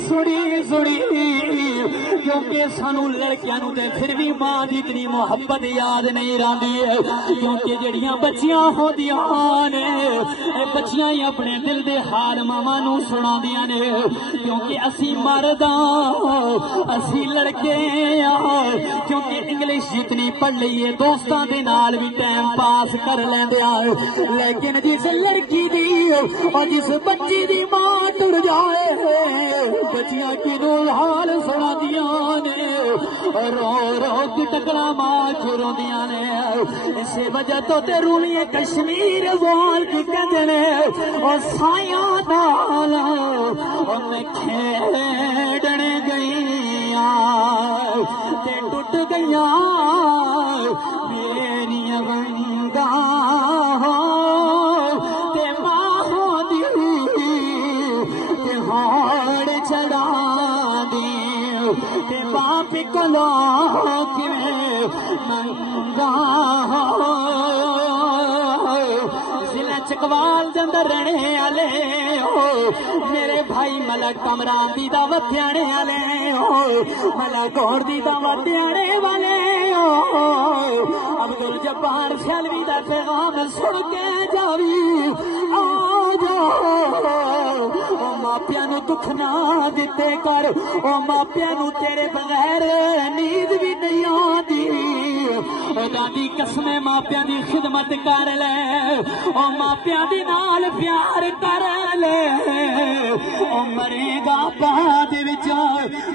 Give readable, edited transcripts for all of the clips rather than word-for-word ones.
سنی سنی کیونکہ سانو لڑکیاں نو تے پھر بھی ماں دی اتنی محبت یاد نہیں رہندی کیونکہ جڑیاں بچیاں ہوندیاں نے بچیاں ہی اپنے دل دے حال ماما نو سناندیاں نے کیونکہ اسی مرداں اسی لڑکے کیونکہ انگلش جتنی پڑھ لئیے دوستاں دے نال بھی ٹائم پاس کر لیندے لیکن جس لڑکی دی اور جس بچی دی ماں ٹر جائے بچیاں کی دو حال سنا دیا نے رو رو کی ٹکڑا ماں چھوڑ دیا نے اسی وجہ تو تے رولی کشمیر وال کی کہندے اور سایاں نال میں کھیڈن گئیاں تے ٹوٹ گئیاں میری ونگاں تے ماں دی تے ہاڑ چڑھا دی تے باپ کلو کیویں منگا ضلع چکوال دے اندر رہنے والے میرے بھائی ملک کمران دی دعوت دینے والے ملک گور دی دعوت دینے والے عبد الجبار سیالوی دا پیغام سن کے جاوی آ جاؤ ماپیاں نو دکھ نہ دیتے کر او ماپیاں نو تیرے بغیر نیند بھی نہیں آتی دادی قسم ماپیاں دی خدمت کر لے او ماپیاں دی نال پیار کر لے او مرے گا بعد وچ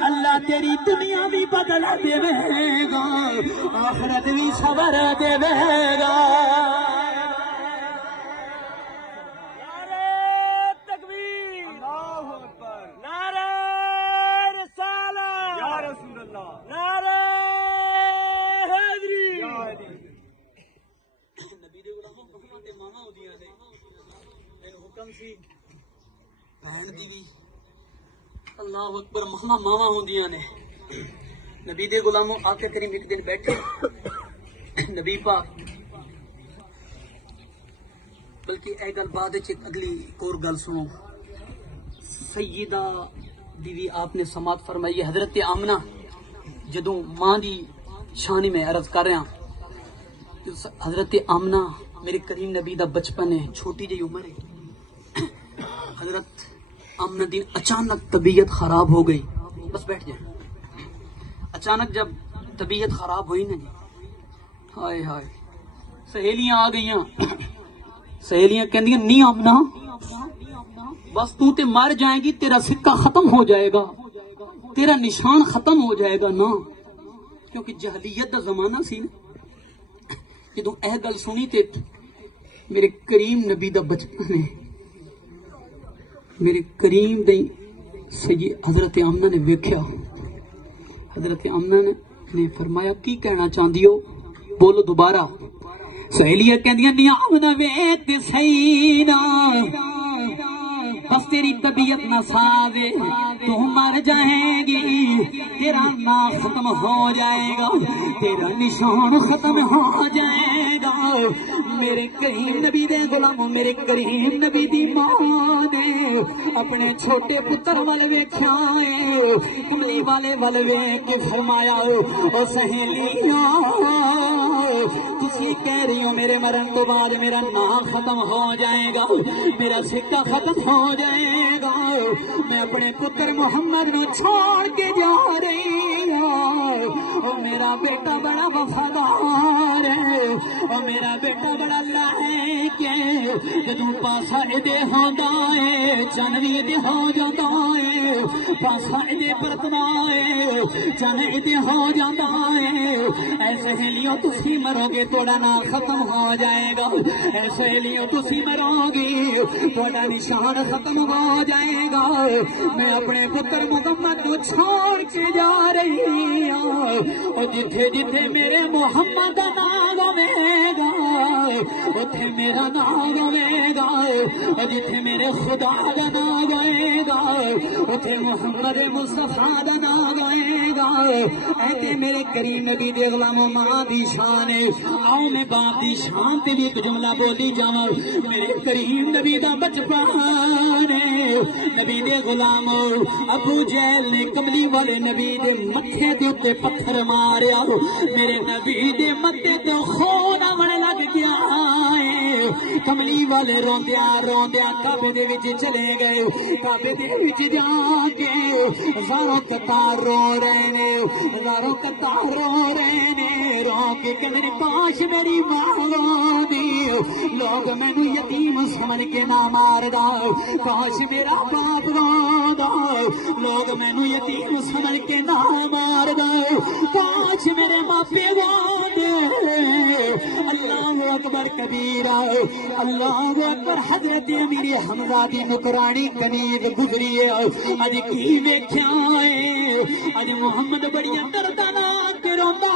اللہ تیری دنیا بھی بدل دے گا آخرت بھی صبر دے گا اللہ اکبر مہما ماوا ہوندیاں نے نبی دے غلاموں آقا کریم ایک دن بیٹھے نبی پاک بلکہ اے گل بعد وچ اگلی اور گل سنو سیدہ بیوی آپ نے سماعت فرمائی حضرت آمنہ جدوں ماں دی شان میں عرض کر رہا حضرت آمنہ میرے کریم نبی دا بچپن ہے چھوٹی جی عمر ہے حضرت آمنہ دن اچانک طبیعت خراب ہو گئی بس بیٹھ جائیں اچانک جب طبیعت خراب ہوئی نا جی ہائے ہائے سہیلیاں آ گئیاں سہیلیاں کہندیاں نہیں آمنہ بس تو تے مر جائیں گی تیرا سکہ ختم ہو جائے گا تیرا نشان ختم ہو جائے گا نا کیونکہ جہلیت دا زمانہ سی نا جدوں اے گل سنی تے میرے کریم نبی دا بچپن ہے میرے کریم دے سید حضرت آمنہ نے ویکھیا حضرت آمنہ نے فرمایا کی کہنا چاہندی ہو بولو دوبارہ سہیلیاں کہندیاں نہیں آمنہ ویکھ سینا بس تیری طبیعت نہ ساوے تو مر جائیں گی تیرا نام ختم ہو جائے گا تیرا نشان ختم ہو جائے گا میرے کریم نبی دے غلاموں میرے کریم نبی دی ماں نے اپنے چھوٹے پتر وال ویکھیا کملی والے ول ویکھ کے فرمایا او سہیلیاں تسی کہہ رہی ہو میرے مرن تو بعد میرا نام ختم ہو جائے گا میرا سکہ ختم ہو جائے گا میں اپنے پتر محمد نو چھوڑ کے جا رہی ہوں میرا بیٹا بڑا وفادار ہے اور میرا بیٹا بڑا لائق ہے جدوں پاسا ادے ہوندا ہے چن وی ادے ہو جاندا ہے پاسا ادے پرتنا ہے چن ادے ہو جاندا ہے اے سہیلیوں تسی مرو گے تھوڑا نام ختم ہو جائے گا اے سہیلیوں تسی مرو گی تھوڑا نشان ختم ہو جائے گا میں اپنے پتر محمد کو چھوڑ کے جا رہی ہوں اور جتھے جتھے میرے محمد نام آوے گا اتھے میرا نام گوے گا، جتھے میرے خدا دا نام گوے گا اتھے محمد مصطفیٰ دا نام گوے گا۔ اے میرے کریم نبی دے غلامو ماں دی شان ہے، آؤ میں باپ دی شان تے بھی ایک جملہ بولی جاواں۔ میرے کریم نبی دا بچپن ہے، نبی دے غلامو ابو جہل نے کملی والے نبی دے متھے دے اوتے پتھر ماریا، میرے نبی دے متھے تو خون آون لگ گیا ہے۔ کملی والے روندیاں روندیاں کعبے دے وچ چلے گئے، کعبے دے وچ جا کے ہزاروں قطار رو رہے نے، ہزاروں قطار رو رہے نے، رو کے کہندے نے کاش میری ماں روندی، لوگ مینوں یتیم سمجھ کے نہ ماردا، کاش میرا باپ روندا، لوگ مینوں یتیم سمجھ کے نہ ماردا، کاش میرے ماپے روندے۔ اللہ اکبر کبیرہ، اللہ اکبر۔ حضرت امیر حمزہ دی نکرانی کنیز گزری ہے، اج کی ویکھیا ہے، اج محمد بڑیاں درداں نال روندا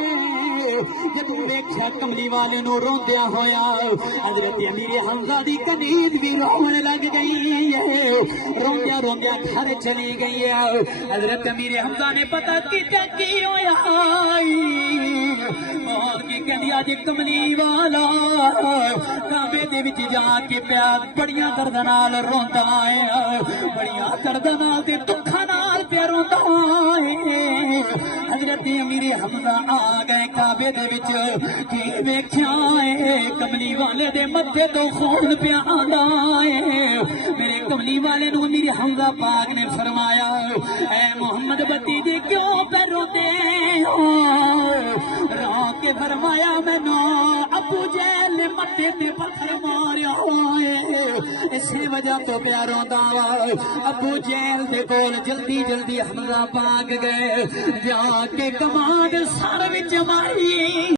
ہے، جب ویکھیا کملی والے نو روندیا ہویا، حضرت امیر حمزہ دی کنیز بھی رون لگ گئی ہے، روندیا روندیا گھر چلی گئی ہے۔ حضرت امیر حمزہ نے پتہ کیتا کی ہویا، اور کی کہندی اج کملی والا کعبے دے وچ جا کے پیا بڑیاں درد نال روندا ہے، بڑیاں درد نال تے دکھاں نال پیا روندا ہے۔ حضرت امیر حمزہ آ گئے کعبے دے وچ، کی ویکھیا ہے کملی والے دے متھے تو خون پیا آندا ہے۔ میرے کملی والے نو امیر حمزہ پاک نے فرمایا، اے محمد بھتیجے کیوں پہ روتے ہو؟ رو کے فرمایا مینوں ابو جہل نے مٹے تے پتھر ماریا ہوئے، اسی وجہ تو پیا روندا وا۔ ابو جہل دے کول جلدی جلدی حمزہ پاک گئے، جا کے کمان سر وچ ماری۔